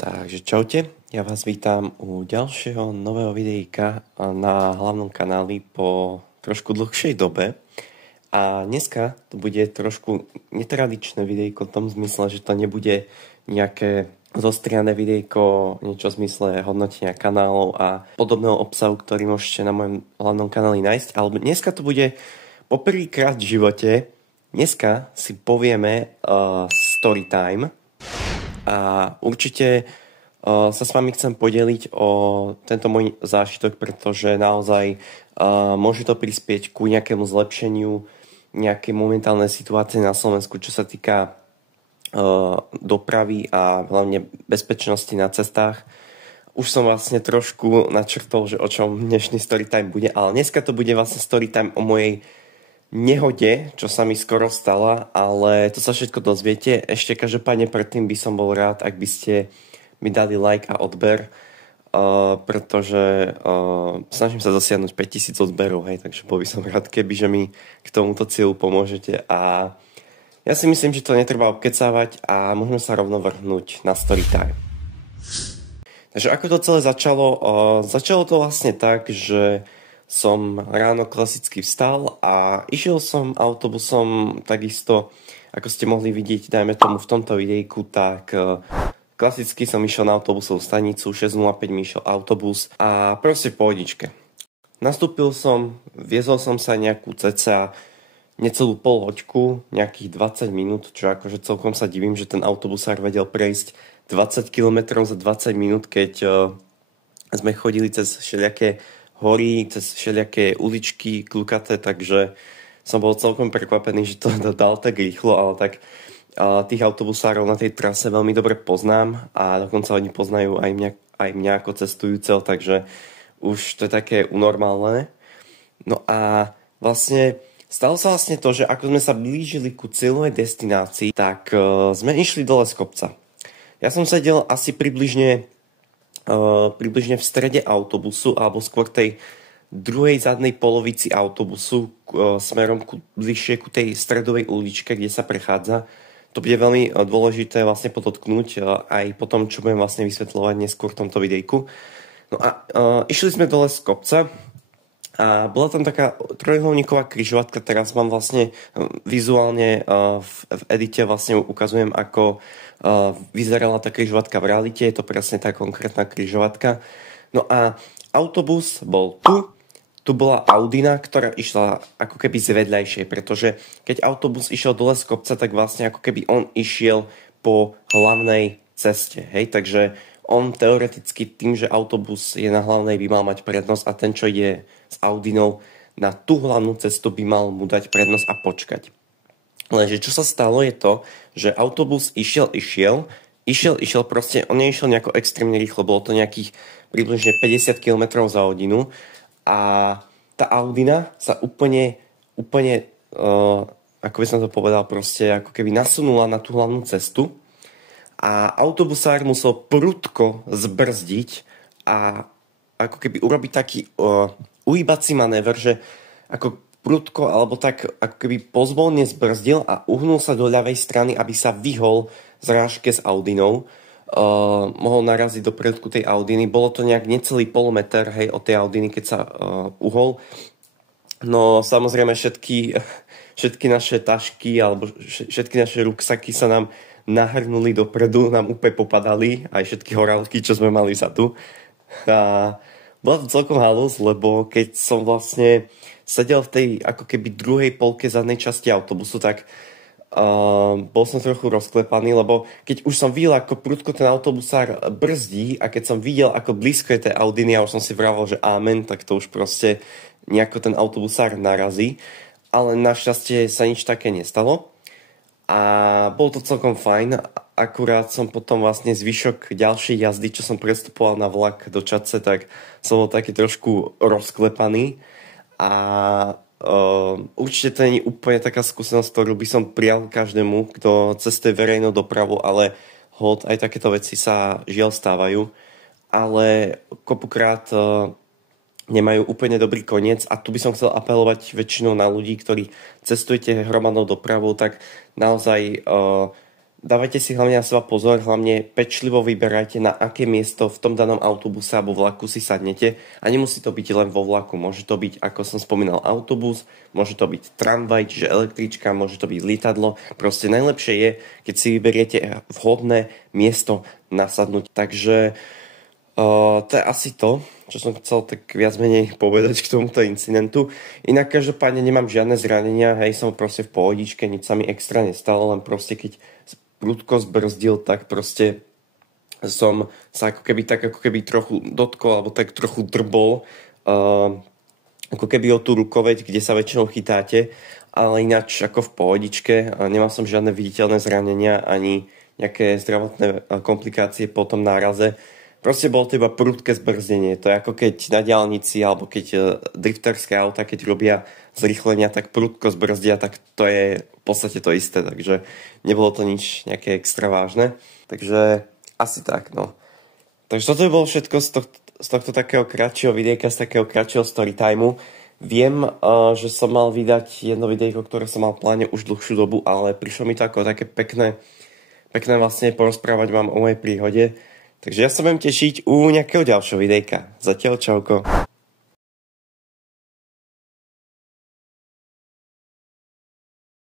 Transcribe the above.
Takže čaute, ja vás vítam u ďalšieho nového videjka na hlavnom kanáli po trošku dlhšej dobe. A dneska to bude trošku netradičné videjko v tom zmysle, že to nebude nejaké zostriané videjko, niečo v zmysle hodnotenia kanálov a podobného obsahu, ktorý môžete na mojom hlavnom kanáli nájsť. Ale dneska to bude poprvýkrát v živote. Dneska si povieme storytime. A určite sa s vami chcem podeliť o tento môj zážitok, pretože naozaj môže to prispieť ku nejakému zlepšeniu nejakej momentálnej situácie na Slovensku, čo sa týka dopravy a hlavne bezpečnosti na cestách. Už som vlastne trošku načrtol, že o čom dnešný storytime bude, ale dneska to bude vlastne storytime o mojej nehode, čo sa mi skoro stala, ale to sa všetko dozviete. Ešte každopádne predtým by som bol rád, ak by ste mi dali like a odber, pretože snažím sa dosiahnuť 5000 odberov, hej, takže bol by som rád, keby že mi k tomuto cieľu pomôžete. A ja si myslím, že to netreba obkecávať a môžeme sa rovno vrhnúť na storytime. Takže ako to celé začalo? Začalo to vlastne tak, že som ráno klasicky vstal a išiel som autobusom takisto, ako ste mohli vidieť, dajme tomu v tomto videjku, tak klasicky som išiel na autobusovú stanicu, 6:05 mi išiel autobus a proste v pohodičke. Nastúpil som, viezol som sa nejakú cca necelú pol hoďku, nejakých 20 minút, čo akože celkom sa divím, že ten autobusár vedel prejsť 20 km za 20 minút, keď sme chodili cez všelijaké horí, cez všelijaké uličky klukaté, takže som bol celkom prekvapený, že to dal tak rýchlo, ale tak tých autobusárov na tej trase veľmi dobre poznám a dokonca oni poznajú aj mňa ako cestujúceho, takže už to je také unormálne. No a vlastne stalo sa vlastne to, že ako sme sa blížili ku cieľovej destinácii, tak sme išli dole z kopca. Ja som sedel asi približne v strede autobusu, alebo skôr tej druhej zadnej polovici autobusu smerom bližšie ku tej stredovej uličke, kde sa prechádza. To bude veľmi dôležité vlastne podotknúť aj po tom, čo budem vlastne vysvetľovať neskôr v tomto videjku. No a išli sme dole z kopca a bola tam taká trojuholníková križovatka. Teraz mám vlastne vizuálne v edite vlastne ukazujem, ako vyzerala tá križovatka v realite. Je to presne tá konkrétna križovatka. No a autobus bol tu bola Audina, ktorá išla ako keby z vedľajšej, pretože keď autobus išiel dole z kopca, tak vlastne ako keby on išiel po hlavnej ceste, hej, takže on teoreticky tým, že autobus je na hlavnej, by mal mať prednosť a ten, čo ide s Audinou na tú hlavnú cestu, by mal mu dať prednosť a počkať. Lenže čo sa stalo je to, že autobus išiel proste, on neišiel nejako extrémne rýchlo, bolo to nejakých približne 50 km za hodinu a tá Audina sa úplne ako by som to povedal, proste ako keby nasunula na tú hlavnú cestu a autobusár musel prudko zbrzdiť a ako keby urobiť taký uhýbací manéver, že ako prudko, alebo tak ako keby pozvolne zbrzdil a uhnul sa do ľavej strany, aby sa vyhol zrážke s Audinou. Mohol naraziť do predku tej Audiny. Bolo to nejak necelý polometer, hej, od tej Audiny, keď sa uhol. No samozrejme všetky naše tašky alebo všetky naše ruksaky sa nám nahrnuli dopredu, nám úplne popadali, aj všetky horálky, čo sme mali vzadu. A bola to celkom halus, lebo keď som vlastne sedel v tej ako keby druhej polke zadnej časti autobusu, tak bol som trochu rozklepaný, lebo keď už som videl, ako prudko ten autobusár brzdí a keď som videl, ako blízko je tej Audiny, a už som si vravel, že amen, tak to už proste nejako ten autobusár narazí. Ale našťastie sa nič také nestalo. A bol to celkom fajn, akurát som potom vlastne zvyšok ďalšej jazdy, čo som prestupoval na vlak do Čadce, tak som bol taký trošku rozklepaný a určite to nie je úplne taká skúsenosť, ktorú by som prijal každému, kto cestuje verejnou dopravu, ale hold, aj takéto veci sa žiaľ stávajú, ale kopukrát nemajú úplne dobrý koniec a tu by som chcel apelovať väčšinou na ľudí, ktorí cestujete hromadnou dopravou, tak naozaj Dávajte si hlavne na seba pozor, hlavne pečlivo vyberajte, na aké miesto v tom danom autobuse alebo vlaku si sadnete. A nemusí to byť len vo vlaku, môže to byť, ako som spomínal, autobus, môže to byť tramvaj, čiže električka, môže to byť lietadlo. Proste najlepšie je, keď si vyberiete vhodné miesto na sadnutie. Takže to je asi to, čo som chcel tak viac menej povedať k tomuto incidentu. Inak každopádne nemám žiadne zranenia, hej, som proste v pohodičke, nič sa mi extra nestalo, len proste keď prudko zbrzdil, tak proste som sa ako keby trochu dotkol, alebo tak trochu drbol, ako keby o tú rukoveď, kde sa väčšinou chytáte, ale ináč ako v pohodičke, nemal som žiadne viditeľné zranenia, ani nejaké zdravotné komplikácie po tom náraze. Proste bolo to iba prudké zbrzdenie. To je ako keď na diaľnici, alebo keď drifterské auta, keď robia zrýchlenia, tak prudko zbrzdia, tak to je v podstate to isté. Takže nebolo to nič nejaké extra vážne. Takže asi tak, no. Takže toto by bolo všetko z tohto takého kratšieho videjka, z takého kratšieho storytimeu. Viem, že som mal vydať jedno videjko, ktoré som mal v pláne už dlhšiu dobu, ale prišlo mi to ako také pekné vlastne porozprávať vám o mojej príhode. Takže ja sa budem tešiť u nejakého ďalšieho videjka. Zatiaľ čauko.